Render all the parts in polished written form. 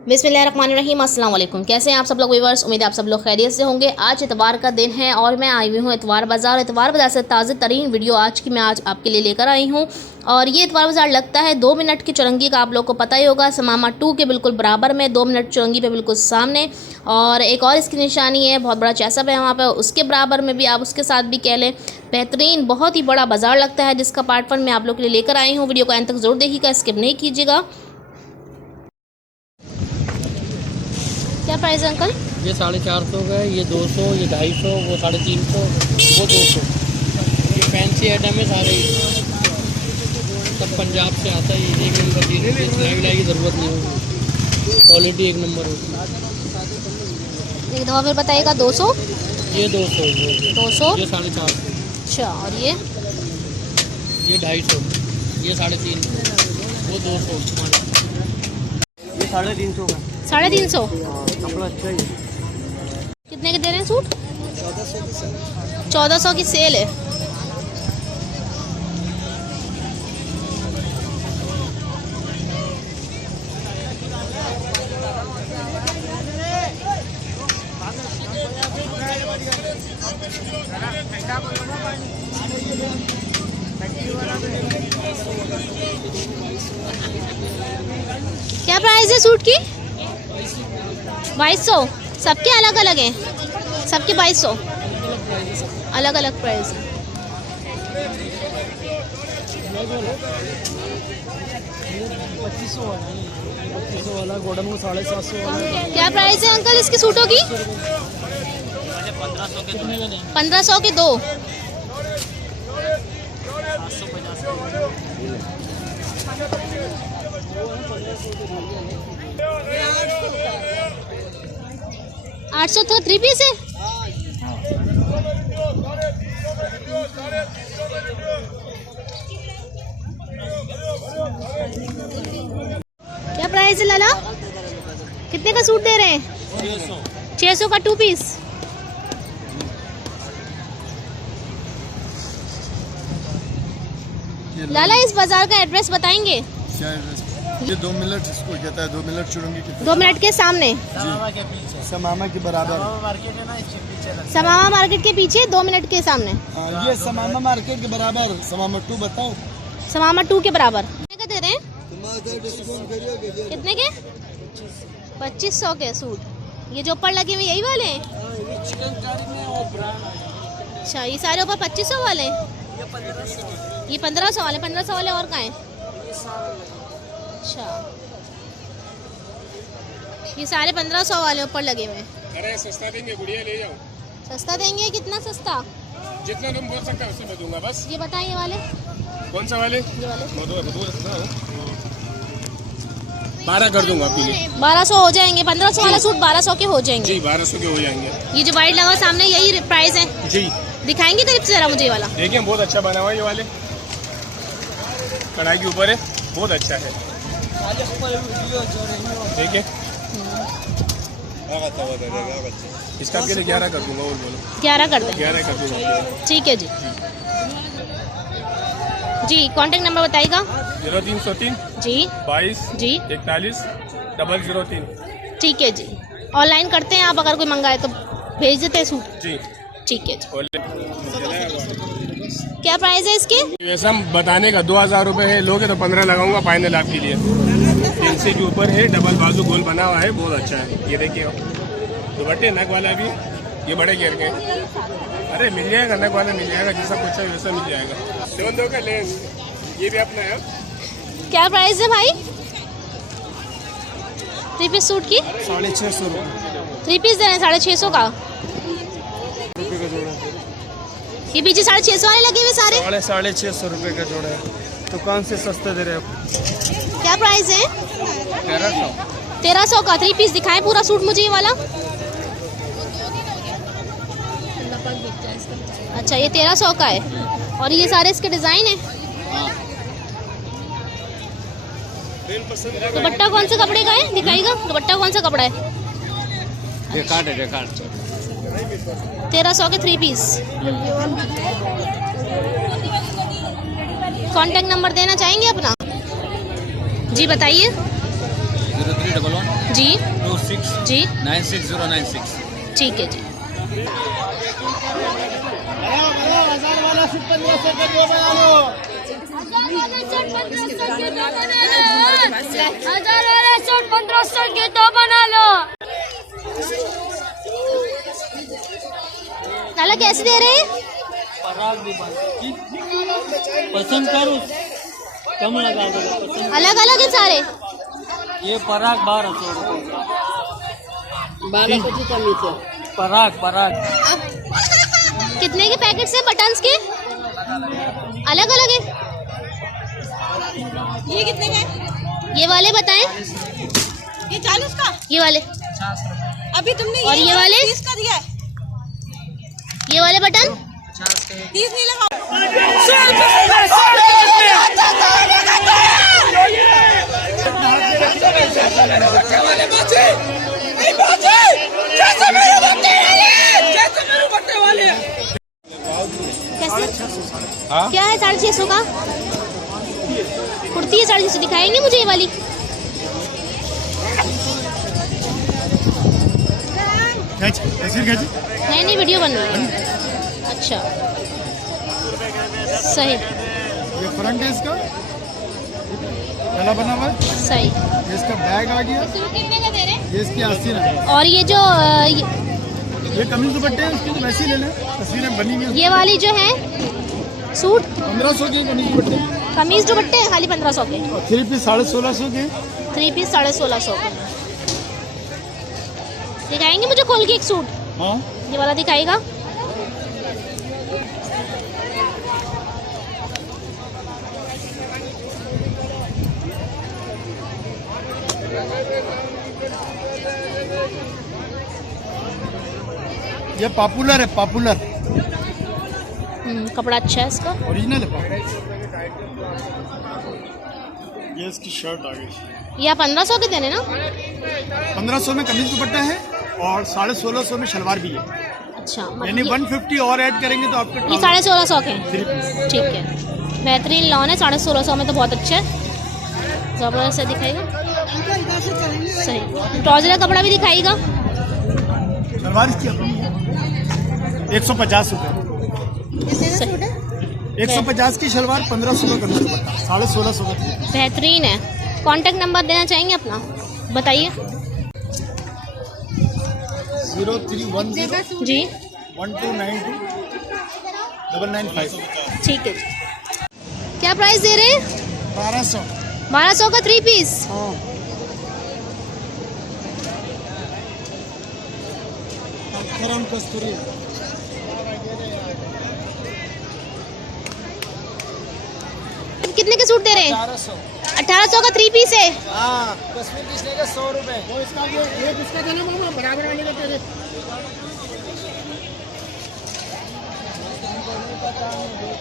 बिस्मिल्लाहिर्रहमानिर्रहीम, अस्सलाम वालेकुम। कैसे हैं आप सब लोग व्यूअर्स? उम्मीद है आप सब लोग खैरियत से होंगे। आज इतवार का दिन है और मैं आई हुई हूँ इतवार बाज़ार से ताज़ा तरीन वीडियो आज आपके लिए लेकर आई हूँ। और ये इतवार बाज़ार लगता है 2 मिनट की चुरंगी का, आप लोग को पता ही होगा। समामा 2 के बिल्कुल बराबर में 2 मिनट चुरंगी पे बिल्कुल सामने, और एक और इसकी निशानी है, बहुत बड़ा चैसब है वहाँ पर, उसके बराबर में भी आप उसके साथ भी कह लें। बेहतरीन बहुत ही बड़ा बाज़ार लगता है, जिसका पार्ट 1 मैं आप लोग के लिए लेकर आई हूँ। वीडियो को एंड तक ज़रूर देखिएगा, स्किप नहीं कीजिएगा। क्या प्राइस है अंकल? ये 450 का है, ये 200, ये 250, वो 350, वो 200। ये फैंसी आइटम है सारे, सब पंजाब से आता है। ये एक नंबर की सिलाई की ज़रूरत नहीं होगी, क्वालिटी एक नंबर होगी। एक दफ़ा फिर बताइएगा। 200, ये 200, 200, ये 450। अच्छा। और ये 250, ये 350, वो 200। ये 350 का, 350। कपड़ा अच्छा ही है। कितने के दे रहे हैं सूट? 1400 की सेल है। क्या प्राइस है सूट की? 2200। सबके अलग अलग हैं, सबके 2200 अलग अलग प्राइस है। वाला गोल्डन को 750 वाला। क्या प्राइस है अंकल इसके सूटों की? 1500 के 2। आठ सौ तो 3 पीस है। क्या प्राइस है लाला? कितने का सूट दे रहे हैं? 600 का 2 पीस। लाला इस बाजार का एड्रेस बताएंगे? क्या एड्रेस? ये 2 मिनट इसको कहता है, 2 मिनट चुरूंगी की 2 मिनट के सामने, समामा के बराबर। समामा मार्केट के पीछे 2 मिनट के सामने। ये समामा मार्केट के बराबर। समामा 2 बताओ। समामा 2 के बराबर। कितने का दे रहे हैं? कितने के? 2500 के सूट। ये जो ऊपर लगे हुए यही वाले हैं? अच्छा, ये सारे ऊपर 2500 वाले हैं। ये 1500 वाले। 1500 वाले और कहाँ हैं? अच्छा, ये सारे 1500 वाले ऊपर लगे हुए हैं। अरे सस्ता देंगे गुड़िया, ले जाओ। सस्ता देंगे? कितना सस्ता? जितना तुम बोल सकते हो उससे मैं दूंगा बस। ये बताइए वाले। कौन सा वाले? ये वाले 12 कर दूंगा आपके लिए। 1200 हो जाएंगे। 1500 वाला सूट 1200 के हो जाएंगे। जी 1200 के हो जाएंगे। ये जो वाइट लगा सामने यही प्राइस है? जी दिखाएंगे करीब से जरा मुझे ये वाला। देखिए बहुत अच्छा बना हुआ है, ये वाले कढ़ाई के ऊपर है, बहुत अच्छा है। देखिए इसका आपके लिए 11 कर दूंगा। और बोलो 11 कर दें? 11 कर दूंगा। ठीक है जी। जी कांटेक्ट नंबर बताइएगा। 0303 जी 22 जी 41 003। ठीक है जी। ऑनलाइन करते हैं आप? अगर कोई मंगाए तो भेज देते हैं सूट? जी ठीक है जी। क्या प्राइस है इसके? वैसा बताने का 2000 रुपये है, लोगे तो 15 लगाऊंगा फाइनल आपके लिए। 300 के ऊपर है, डबल बाजू गोल बना हुआ है, बहुत अच्छा है। ये देखिए दुपट्टे नग वाला भी, ये बड़े घेर के। अरे मिल जाएगा, नग वाला मिल जाएगा, जैसा कुछ है वैसा मिल जाएगा। 700 का लेंस, ये भी अपना है। क्या प्राइस है भाई 3 पीस सूट की? 650 रुपये 3 पीस दे रहे हैं 650 का। का जोड़ा। ये पीछे 650 वाले लगे हुए सारे? 650 रुपये का जोड़ा है, दुकान से सस्ते दे रहे हो। क्या प्राइस है? 1300 का 3 पीस। दिखाएं पूरा सूट मुझे ये वाला। अच्छा, ये 1300 का है और ये सारे इसके डिजाइन है। दुपट्टा कौन से कपड़े का है दिखाइएगा? दुपट्टा कौन सा कपड़ा है? रेकार्ड है, रेकार्ड। 1300 के 3 पीस। कांटेक्ट नंबर देना चाहेंगे अपना? जी बताइए। 0311 जी 26 जी 96096। ठीक है जी। नाला कैसे दे रहे हैं? पसंद करो, कम लगा दो। अलग अलग है सारे। ये पराग 1200 रुपये, 1200 कमी से पराग। कितने के पैकेट्स हैं बटन्स के? अलग अलग है। ये कितने का है? ये वाले बताएं। ये 40 का। ये वाले अभी तुमने और ये वाले? 30 का दिया है। ये वाले बटन 30 नहीं लगा। कैसे? क्या है 650 का? कुर्ती है 650। दिखाएंगे मुझे ये वाली? नहीं वीडियो बन रही है। अच्छा सही ये फ्रंट है इसका, गला बना हुआ है। सही। ये इसका बैग आ गया, कितने का दे रहे हैं? ये इसकी 80 ना। और ये जो ये कमीज दुपट्टे हैं उसकी तो वैसे ही ले लें, तस्वीरें बनी हुई हैं। ये वाली जो है सूट 1500 के कमीज दुपट्टे, कमीज दुपट्टे हैं खाली 1500 के। और 3 पीस 1650 के। 3 पीस 1650 के। दिखाएंगे मुझे खोल के एक सूट? हाँ ये वाला दिखाएगा? ये पॉपुलर है, पॉपुलर कपड़ा अच्छा है इसका। ओरिजिनल है। ये इसकी शर्ट आ गई। ये आप 1500 के देने ना? 1500 में कमीज दुपट्टा है और 1650 में शलवार भी है। अच्छा यानी 150 और ऐड करेंगे तो आपके ये 1650 के हैं। ठीक है, बेहतरीन लॉन है। 1650 में तो बहुत अच्छा है। ज़बरदस्त है, दिखाएगा? सही। ट्राउजर का कपड़ा भी दिखाएगा? शलवार इसकी अपनी है। 150 रुपये। 150 की शलवार, 1500 का कमीज दुपट्टा, 1650 का। बेहतरीन है। कांटेक्ट नंबर देना चाहेंगे अपना? बताइए। 0310 जी 1292 995। ठीक है। क्या प्राइस दे रहे हैं? 1200। 1200 का 3 पीस। कस्तूरी कितने के सूट दे रहे हैं? 1800 का 3 पीस है। कश्मीर किसने का 100 रुपए। वो इसका जो एक उसका देना मामा, बराबर वाले का तेरे।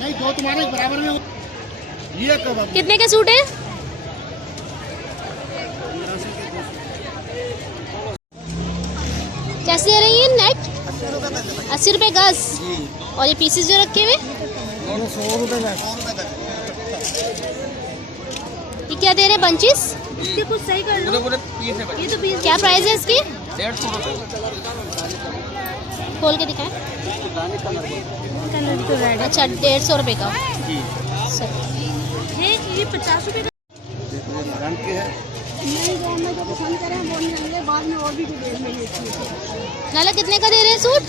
नहीं दो तुम्हारे बराबर में। ये कब कितने के सूट है? कैसे दे रही है नेट? 80 रुपए गज। और ये पीसेस जो रखे हुए 100 रुपए का। ये क्या दे रहे हैं? बंचेस? इसके कुछ सही कर लो। ये तो 20। क्या प्राइस है इसकी? 150 रुपये। खोल के दिखाएं। कलर तो रेड अच्छा 150 रुपए का। है। ये 50 रुपए का। नहीं मैं जो पसंद करें वो नहीं लेंगे, बाद में और भी डिटेल में लेती हूँ। नाला कितने का दे रहे हैं सूट?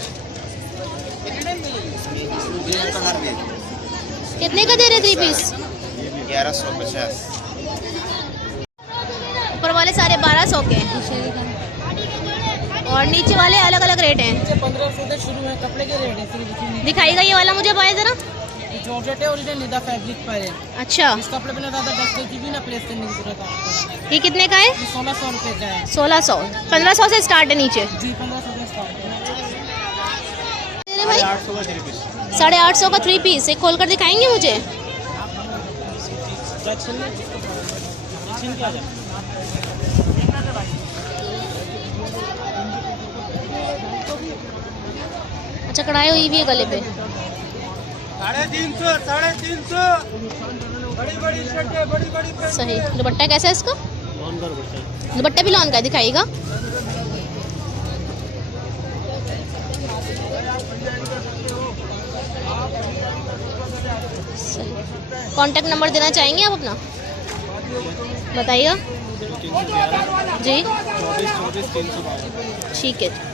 कितने का दे रहे 3 पीस? 1150। ऊपर वाले सारे 1200 के हैं और नीचे वाले अलग अलग रेट हैं। 1500 से शुरू है, कपड़े के रेट है। दिखाएगा ये वाला मुझे पाए जरा? जॉर्जेट है, ओरिजिनल निदा फैब्रिक पर है। अच्छा इस कपड़े पे ना ज़्यादा डस्ट की भी ना प्लेस करने की जरूरत है। ये कितने का है? 1600 रुपये का है। 1600। 1500 से स्टार्ट है नीचे। जी 1500 से स्टार्ट है। भाई 800 का 3 पीस। 850 का 3 पीस। एक खोल कर दिखाएंगे मुझे? अच्छा कढ़ाई हुई भी है गले पे। 350 बड़ी बड़ी शर्टें, बड़ी बड़ी। सही। दुपट्टा कैसा है इसका? का दुपट्टा है। दुपट्टा भी लॉन का है, दिखाइएगा। कांटेक्ट नंबर देना चाहेंगे आप अपना? बताइएगा जी। 24 24 312। ठीक है।